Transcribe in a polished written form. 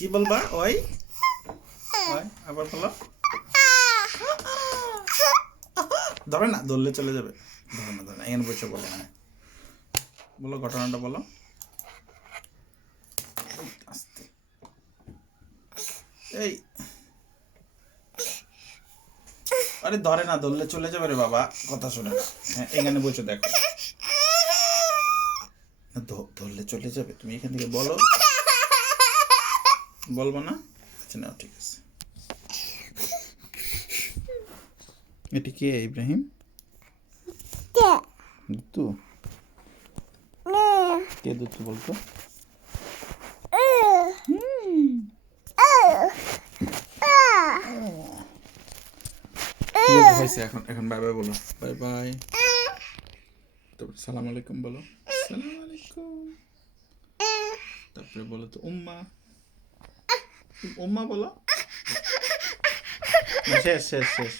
কি বলবা? ওই ওই আবার বলো। ধরে না, ধরলে চলে যাবে। ধরে না, ধরে না, এখানে বসে বলো। হ্যাঁ বলো, ঘটনাটা বলো আস্তে। এই আরে ধরে না, ধরলে চলে যাবে রে বাবা, কথা শোনে না। হ্যাঁ এখানে বসে দেখো, ধরলে চলে যাবে। তুমি এখান থেকে বলো। বলবো না? আচ্ছা না, ঠিক আছে। এটি কে ইব্রাহিম? দুতু? কে দুতু বলতো? হয়েছে, এখন এখন বাই বাই বলো। Bye bye. তারপরে সালাম আলাইকুম বলো। সালাম আলাইকুম। তারপরে বলো তো উম্মা। উম্মা বলো। শেষ শেষ শেষ।